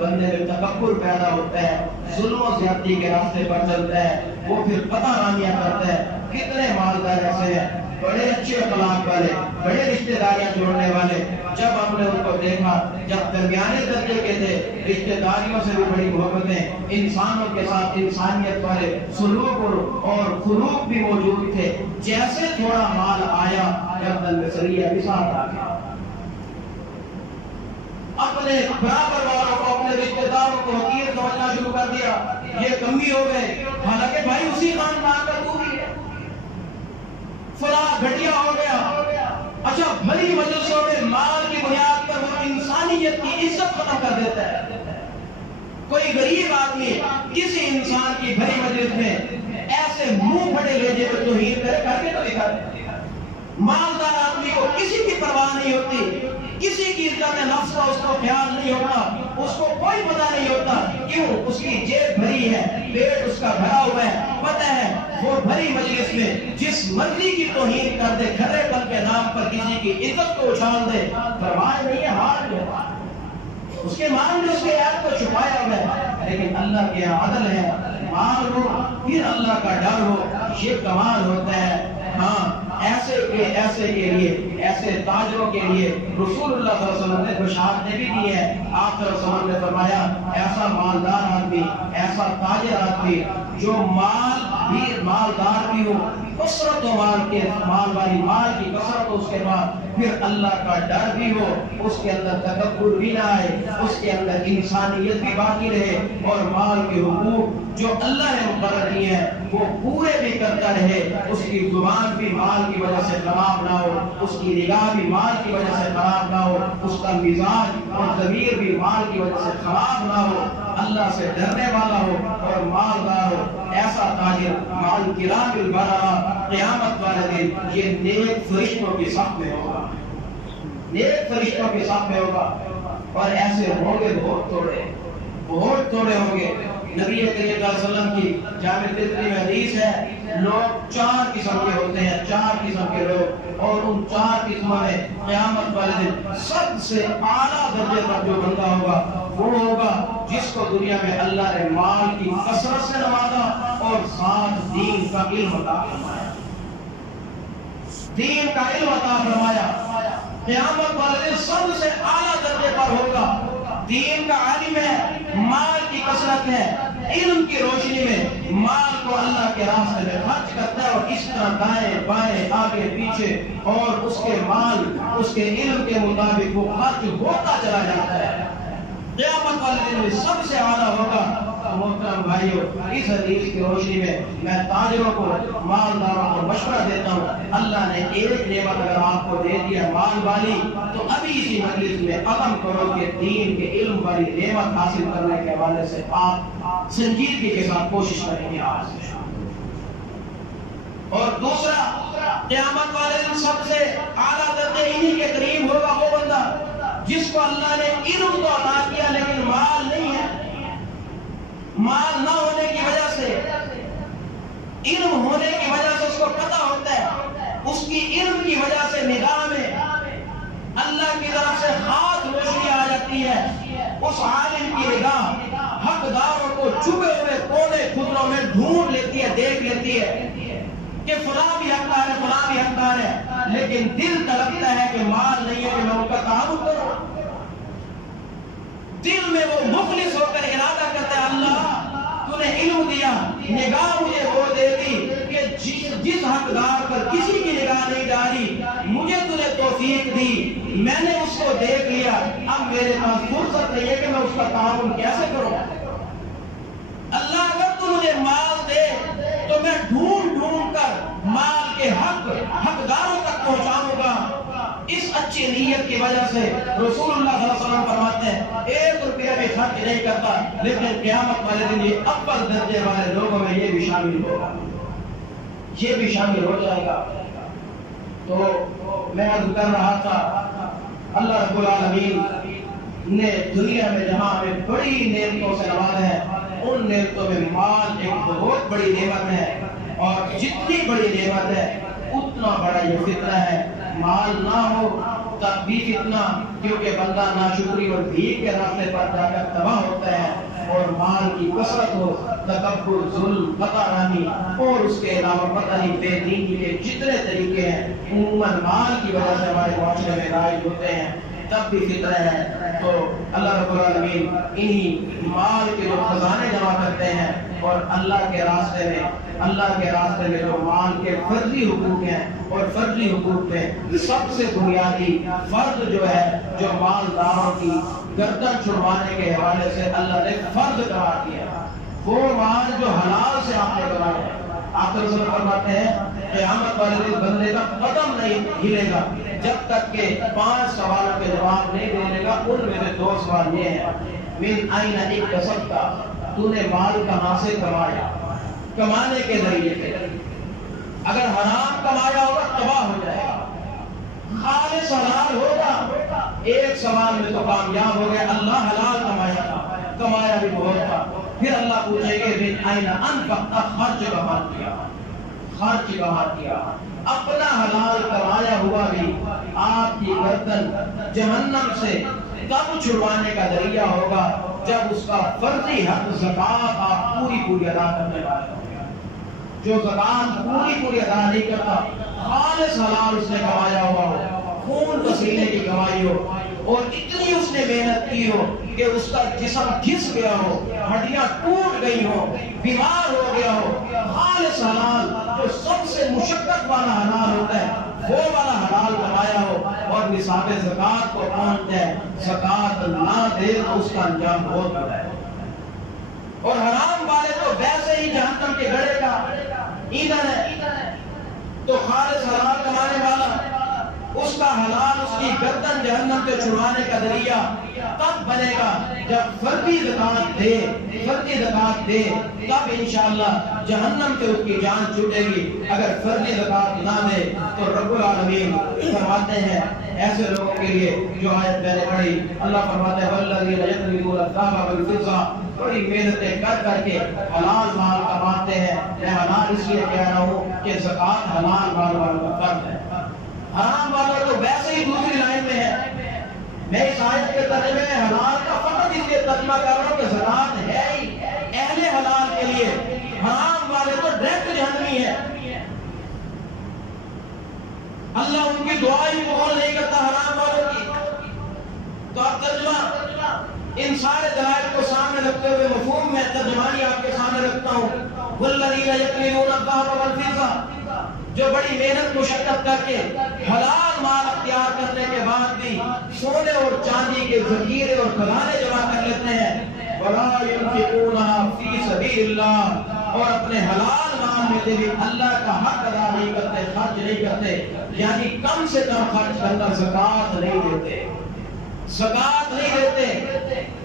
بندے میں تکبر پیدا ہوتا ہے، ظلم و زیادتی کے راستے پر چلتا ہے، وہ پھر قطع رانیاں کرتا ہے۔ کتنے مالدار ایسے ہیں، بڑے اچھے اخلاق والے، بڑے رشتہ داریاں جوڑنے والے، جب ہم نے ان کو دیکھا، جب درمیانے درجے کے تھے، رشتہ داریوں سے بھی بڑی محبتیں، انسانوں کے ساتھ انسانیت والے سلوک اور خلوق بھی موجود تھے، جیسے تھوڑا مال آیا، گردن میں سریہ بھی ساتھ آ گیا۔ اپنے برابر والوں کو، اپنے رشتہ داروں کو حقیر سمجھنا شروع کر دیا، یہ کمی ہو گئے، حالانکہ بھائی اسی خاندان کا تو بھی ہے، فلاں گھٹیا ہو گیا۔ اچھا، بھری مجلسوں میں مال کی بنیاد پر وہ انسانیت کی عزت ختم کر دیتا ہے۔ کوئی غریب آدمی کسی انسان کی بھری مجلس میں ایسے منہ پھٹے لہجے میں توہین کرے، کر کے تو دکھا دے۔ مالدار آدمی کو کسی کی پرواہ نہیں ہوتی، کسی کی عزت نفس کا اس کو خیال نہیں ہوتا، اس کو کوئی پتہ نہیں ہوتا، کیوں؟ اس کی جیب بھری ہے، پیٹ اس کا بھرا ہوا ہے، پتہ ہے وہ بھری مجلس میں جس مرضی کی توہین کر دے، کھرے پن کے نام پر کسی کی عزت کو اچھال دے، پرواہ نہیں ہے، حال ہے، اس کے مال نے اس کے عیب کو چھپایا ہوا ہے۔ لیکن اللہ کے عدل ہے، مال ہو پھر اللہ کا ڈر ہو، یہ کمال ہوتا ہے۔ ہاں، ایسے کے لیے، ایسے تاجروں کے لیے رسول اللہ صلی اللہ علیہ وسلم نے بشارتیں بھی دی ہے۔ آپ صلی اللہ علیہ وسلم نے فرمایا ایسا مالدار آدمی، ایسا تاجر آدمی جو مالدار بھی ہو، کثرت و مال کی کثرت ہو، اس کے بعد پھر اللہ کا ڈر بھی ہو، اس کے اندر تکبر بھی نہ آئے، اس کے اندر انسانیت بھی باقی رہے، اور مال کے حقوق جو اللہ نے مقرر کیے ہیں وہ پورے بھی کرتا رہے، اس کی زبان بھی مال کی وجہ سے خراب نہ ہو، اس کی نگاہ بھی مال کی وجہ سے خراب نہ ہو، اس کا مزاج اور ضمیر بھی مال کی وجہ سے خراب نہ ہو، اللہ سے ڈرنے والا ہو اور مالدار ہو۔ ایسا تاجر مال کرام البررہ قیامت والے دن یہ نیک فرشتوں کی صف میں ہوگا، نیک فرشتوں کی صف میں ہوگا، اور ایسے ہوں گے بہت تھوڑے ہوں گے۔ نبی کریم صلی اللہ علیہ وسلم کی جامع ترمذی میں حدیث ہے، لوگ 4 قسم کے ہوتے ہیں، 4 قسم کے لوگ، اور ان 4 قسموں میں قیامت والے دن سب سے اعلیٰ درجے پر جو بندہ ہوگا وہ ہوگا جس کو دنیا میں اللہ نے مال کی کثرت سے نوازا اور ساتھ دین کا علم عطا فرمایا، دین کا علم عطا فرمایا۔ قیامت والے دن سب سے اعلیٰ درجے پر ہوگا، دین کا عالم ہے، مال کی کثرت ہے، علم کی روشنی میں مال کو اللہ کے راستے میں خرچ کرتا ہے، اور اس طرح دائیں بائیں آگے پیچھے، اور اس کے مال اس کے علم کے مطابق وہ خرچ ہوتا چلا جاتا ہے۔ قیامت والے دن سب سے اعلیٰ ہوگا۔ محترم بھائیو، اس حدیث کی روشنی میں تاجروں کو، مالداروں کو مشورہ دیتا ہوں، اللہ نے ایک نعمت اگر آپ کو دے دیا مال والی، تو ابھی اسی مجلس میں عزم کرو کہ دین کے علم والی نعمت حاصل کرنے کے حوالے سے آپ سنجیدگی کے ساتھ کوشش کریں گے آج سے۔ اور دوسرا، قیامت والے دن سب سے اعلیٰ درجے انہی کے قریب ہوگا وہ بندہ جس کو اللہ نے علم تو عطا کیا لیکن مال نہیں ہے۔ مال نہ ہونے کی وجہ سے، علم ہونے کی وجہ سے اس کو پتہ ہوتا ہے، اس کی علم کی وجہ سے نگاہ میں اللہ کی طرف سے خاص روشنی آ جاتی ہے، اس عالم کی نگاہ حقداروں کو چھپے ہوئے کونے خطروں میں ڈھونڈ لیتی ہے، دیکھ لیتی ہے کہ فلاں بھی حقدار ہے، فلاں بھی حقدار ہے، لیکن دل تڑپتا ہے کہ مال نہیں ہے کہ میں ان کا تعاون کروں۔ دل میں وہ مخلص ہو کر ارادہ کرتا ہے، اللہ تو نے علم دیا، نگاہ مجھے وہ دے دی کہ جس حقدار پر کسی کی نگاہ نہیں ڈالی، مجھے تو نے توفیق دی، میں نے اس کو دیکھ لیا، اب میرے پاس فرصت نہیں ہے کہ میں اس کا تعاون کیسے کروں۔ اللہ اگر تو مجھے مال دے تو میں ڈھونڈ کر مال کے حقداروں تک پہنچاؤں گا۔ اس اچھی نیت کی وجہ سے رسول اللہ صلی اللہ علیہ وسلم فرماتے ہیں 1 روپیہ بھی خرچ نہیں کرتا، لیکن قیامت والے دن یہ اول درجے والے لوگوں میں یہ بھی شامل ہوگا۔ یہ بھی شامل ہو جائے گا۔ تو میں عرض کر رہا تھا اللہ رب العالمین نے دنیا میں جہاں ہمیں بڑی نعمتوں سے نوازا ہے، ان نعمتوں میں مال ایک بہت بڑی نعمت ہے، اور جتنی بڑی نعمت ہے اتنا بڑا یہ فتنہ ہے۔ مال نہ ہو تب بھی فتنہ، کیونکہ بندہ ناشکری اور بھیک کے راستے پر جا کر تباہ ہوتا ہے، اور مال کی کثرت ہو تکبر، ظلم، خطارانی اور اس کے علاوہ پتہ نہیں بے دینی کے جتنے طریقے ہیں عموماً مال کی وجہ سے ہمارے معاشرے میں رائج ہوتے ہیں، تب بھی فطرہ ہے۔ تو اللہ رب العالمین انہی مال کے جو خزانے جمع کرتے ہیں، اور اللہ کے راستے میں جو مال کے فرضی حقوق ہیں، اور فرضی حقوق میں سب سے بنیادی فرض جو ہے، جو مالداروں کی گردن چھڑوانے کے حوالے سے اللہ نے فرض قرار دیا، وہ مال جو حلال سے آپ نے کمایا ہے۔ آپ رسول فرماتے ہیں قیامت والے دن بندے کا قدم نہیں ہلے گا جب تک کہ 5 سوالوں کے جواب نہیں دے لے گا۔ ان میں سے 2 سوال یہ ہیں، من این اکتسبت، تو نے مال کہاں سے کمایا؟ کمانے کے ذریعے سے اگر حرام کمایا ہوگا تباہ ہو جائے گا، خالص حلال ہوگا ایک سوال میں تو کامیاب ہو گئے، اللہ حلال کمایا تھا، کمایا بھی بہت تھا، پھر اللہ پوچھے گے من این انفقت، خرچ کہاں کیا؟ اپنا حلال کمایا ہوا بھی آپ کی گردن جہنم سے تب چھڑوانے کا ذریعہ ہوگا جب اس کا فرضی حق زکات آپ پوری ادا کرنے والے ہوں گے۔ جو زکات پوری ادا نہیں کرتا، خالص حلال اس نے کمایا ہوا ہو، خون پسینے کی کمائی ہو، اور اتنی اس نے محنت کی ہو کہ اس کا جسم گھس گیا ہو، ہڈیاں ٹوٹ گئی ہو، بیمار ہو گیا ہو، خالص حلال جو سب سے مشقت والا حلال ہوتا ہے وہ والا حلال کمایا ہو، اور نصاب زکات کو پہنچ جائے، زکات نہ دے تو اس کا انجام بہت بڑا ہے۔ اور حرام والے تو ویسے ہی جہنم کے گڑھے کا ایندھن ہے، تو خالص حلال کمانے والا اس کا حلال اس کی گردن جہنم سے چھڑوانے کا ذریعہ تب بنے گا جب فردی زکات دے، تب انشاءاللہ جہنم سے اس کی جان چھوٹے گی۔ اگر فردی زکات نہ دے تو رب العالمین فرماتے ہیں ایسے لوگوں کے لیے جو آیت میں نے پڑھی، اللہ فرماتے ہیں والذین یکنزون الذهب والفضة، بڑی محنتیں کر کے حلال مال کماتے ہیں۔ میں حلال اس لیے کہہ رہا ہوں کہ زکات حلال مال والوں کا فرض ہے، حرام والا تو ویسے ہی دوسری لائن میں ہے۔ میں اس آیت کے ترجمے میں حلال کا فقط اس لیے ترجمہ کر رہا ہوں کہ زکات ہے ہی اہل حلال کے لیے، حرام والے تو ڈائریکٹ جہنمی ہے، اللہ ان کی دعا ہی قبول نہیں کرتا حرام والوں کی۔ تو اب ترجمہ ان سارے دلائل کو سامنے رکھتے ہوئے مفہوم میں ترجمانی آپ کے سامنے رکھتا ہوں، والذین یکنزون الذهب والفضة، جو بڑی محنت مشقت کر کے حلال مال اختیار کرنے کے بعد بھی سونے اور چاندی کے ذخیرے اور خزانے جمع کر لیتے ہیں، ولا ينفقونها فی سبیل اللہ، اور اپنے حلال مال میں سے بھی اللہ کا حق ادا نہیں کرتے، خرچ نہیں کرتے، یعنی کم سے کم خرچ کرنا، زکات نہیں دیتے،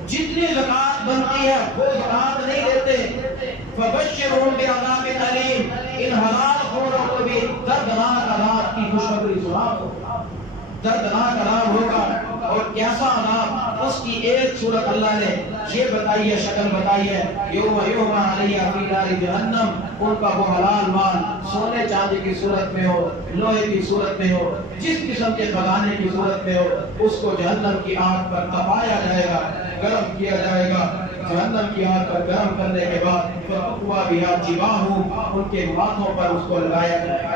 جتنی زکات بنتی ہے وہ زکات نہیں دیتے۔ فبشرهم بعذاب الیم، ان حلال خوروں کو بھی دردناک عذاب کی خوشخبری سنا دو، دردناک عذاب ہوگا۔ اور کیسا عذاب؟ اس کی ایک صورت اللہ نے یہ بتائی ہے، شکل بتائی ہے، یوم علیہ فی نار جہنم، ان کا وہ حلال مال سونے چاندی کی صورت میں ہو، لوہے کی صورت میں ہو، جس قسم کے خزانے کی صورت میں ہو، اس کو جہنم کی آگ پر تپایا جائے گا، گرم کیا جائے گا۔ جہنم کی آگ پر گرم کرنے کے بعد فَتُقْوَى بِهَا جِبَاهُمْ، ان کے ماتھوں پر اس کو لگایا جائے گا،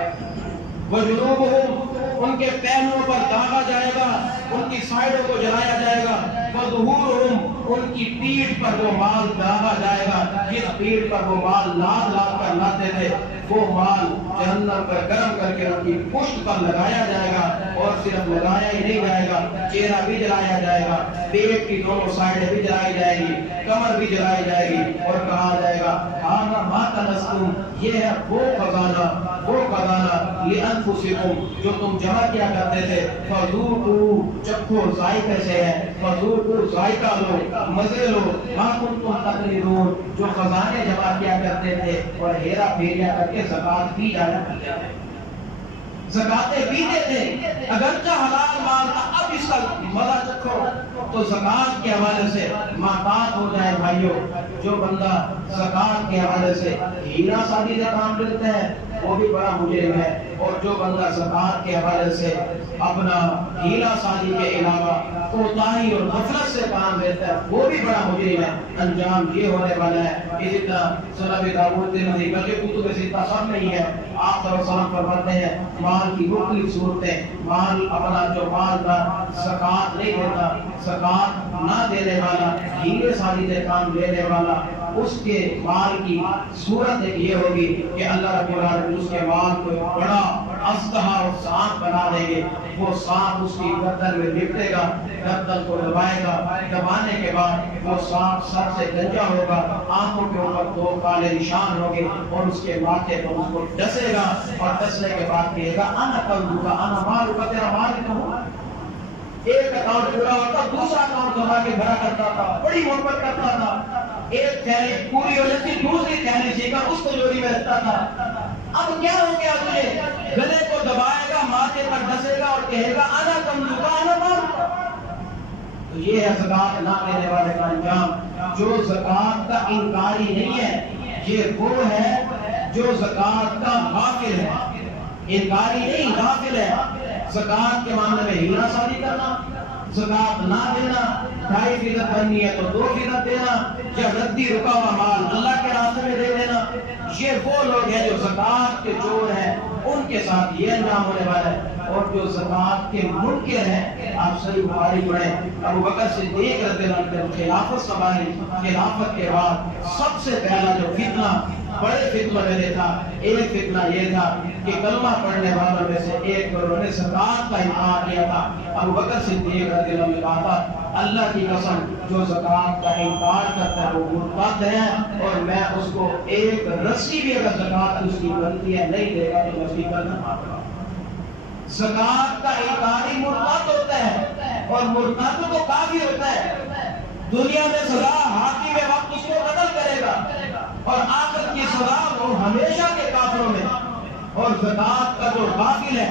وَجُنُوبُهُمْ، ان کے پہلوؤں پر داغا جائے گا، ان کی سائڈوں کو جلایا جائے گا، وَظُهُورُهُمْ، ان کی پیٹھ پر وہ مال داغا جائے گا، جس پیٹھ پر وہ مال لاد کر لاتے تھے، وہ مال جہنم پر گرم کر کے ان کی پشت پر لگایا جائے گا، اور صرف لگایا ہی نہیں جائے گا، چہرہ بھی جلایا جائے گا، پیٹ کی دونوں سائڈیں بھی جلائی جائے گی، کمر بھی جلائی جائے گی، اور کہا جائے گا ہاذا ما کنزتم، یہ ہے وہ خزانہ، وہ خزانہ لِأَنفُسِكُمْ جو تم جمع کیا کرتے تھے، فَذُوقُوا چکھو ذائقے سے ہے، فَذُوقُوا ذائقہ لو، مزے لو، مَا كُنتُمْ تَكْنِزُونَ جو خزانے جمع کیا کرتے تھے اور ہیرا پھیریا کر کے زکات پی جایا کرتے تھے، زکاتیں پیتے تھے، اگرچہ حلال مال تھا، اب اس کا مزہ چکھو۔ تو زکات کے حوالے سے محتاط ہو جائے بھائیو، جو بندہ زکات کے حوالے سے ہیرا سازی سے کام لیتا ہے وہ بھی بڑا مجرم ہے، اور جو بندہ زکات کے حوالے سے اپنا ہیرا سازی کے علاوہ کوتاہی اور غفلت سے کام لیتا ہے وہ بھی بڑا مجرم ہے۔ انجام یہ ہونے والا ہے۔ اسی طرح سنن داؤد ترمذی بلکہ کتب ستہ سب نہیں ہے، آپ صلی اللہ علیہ وسلم فرماتے ہیں مال کی مختلف صورتیں، مال اپنا جو مالدار زکات نہیں دیتا، زکات نہ دینے والا، ہیرے سازی سے کام لینے والا، اس کے مال کی صورت ایک یہ ہوگی کہ اللہ رب العالمین اس کے مال کو بڑا اژدہا اور سانپ بنا دیں گے، وہ سانپ اس کی گردن میں لپٹے گا، گردن کو دبائے گا، دبانے کے بعد وہ سانپ سر سے گنجا ہوگا، آنکھوں کے اوپر دو کالے نشان ہوں گے اور اس کے ماتھے پر اس کو ڈسے گا، اور ڈسنے کے بعد کہے گا انا قلبک انا مالک، تیرا مالک ہوں۔ ایک اکاؤنٹ پورا ہوتا، دوسرا اکاؤنٹ دبا کے بھرا کرتا تھا، بڑی محبت کرتا تھا، ایک تھیلی پوری ہو جاتی دوسری تھیلی لے کر اس کو جوڑی میں رکھتا تھا۔ اب کیا ہو گیا تجھے؟ گلے کو دبائے گا، ماتھے پر ڈسے گا اور کہے گا انا قلبک انا مالک۔ تو یہ ہے زکات نہ دینے والے کا انجام۔ جو زکات کا انکاری نہیں ہے یہ وہ ہے جو زکات کا غافل ہے، انکاری نہیں غافل ہے۔ زکات کے معاملے میں ہیرا سازی کرنا، زکات نہ دینا، 2.5% بننی ہے تو 2% دینا، یا ردی رکا ہوا مال اللہ کے راستے میں دے دینا، یہ وہ لوگ ہیں جو زکات کے چور ہیں، ان کے ساتھ یہ انجام ہونے والا ہے۔ اور جو زکات کے منکر ہیں، آپ صحیح بخاری پڑھیں، ابو بکر صدیق رضی اللہ عنہ نے خلافت سنبھالی، خلافت کے بعد سب سے پہلا جو فتنہ بڑے فتنوں میں دیکھا، ایک فتنہ یہ تھا کہ کلمہ پڑھنے والوں میں سے ایک گروہ نے زکات کا انکار کیا تھا۔ ابو بکر صدیق رضی اللہ عنہ نے کہا تھا اللہ کی قسم جو زکات کا انکار کرتا ہے وہ مرتد ہے، اور میں اس کو ایک رسی بھی اگر زکات اس کی بنتی ہے نہیں دے گا تو میں اس کی گردن ماروں گا۔ زکات کا انکاری مرتد ہوتا ہے، اور مرتد تو کافر ہوتا ہے، دنیا میں سزا حاکم وقت اس کو قتل کرے گا، اور آخرت کی سزا وہ ہمیشہ کے کافروں میں۔ اور زکات کا جو غافل ہے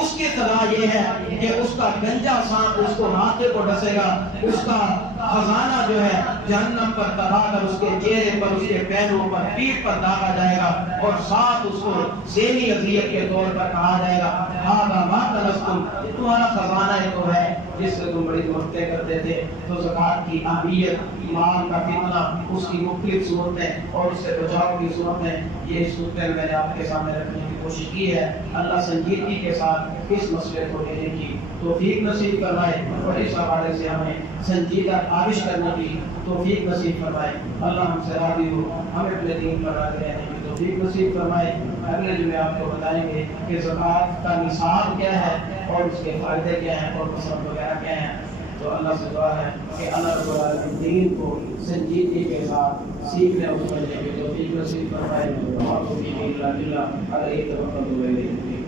اس کی سزا یہ ہے کہ اس کا گنجا سانپ اس کو ماتھے کو ڈسے گا، اس کا خزانہ جو ہے جہنم پر تبا کر اس کے چہرے پر، اس کے پیروں پر، پیٹھ پر داغا جائے گا، اور ساتھ اس کو ذہنی اذیت کے طور پر کہا جائے گا ھذا ما کنزتم، یہ تمہارا خزانہ ہے تو ہے جس سے تم بڑی محنتیں کرتے تھے۔ تو زکات کی اہمیت، مال کا فتنہ، اس کی مختلف صورتیں اور اس سے بچاؤ کی صورتیں، یہ صورتیں میں نے آپ کے سامنے رکھنے کی کوشش کی ہے۔ اللہ سنجیدگی کے ساتھ اس مسئلے کو لینے کی توفیق نصیب فرمائے، اور اس حوالے سے ہمیں سنجیدہ کاوش کرنے کی توفیق نصیب فرمائے۔ اللہ ہم سے راضی ہو، ہمیں اپنے دین پر راضی رہنے کی توفیق نصیب فرمائے۔ اگلے جمعے آپ کو بتائیں گے کہ زکات کا نصاب کیا ہے اور اس کے فائدے کیا ہیں اور مصرف وغیرہ کیا ہیں۔ تو اللہ سے دعا ہے کہ اللہ رب العالمین دین کو سنجیدگی کے ساتھ سیکھنے اور سمجھنے کی توفیق نصیب فرمائے، اور توفیق اللہ علیہ توکلت علیہ۔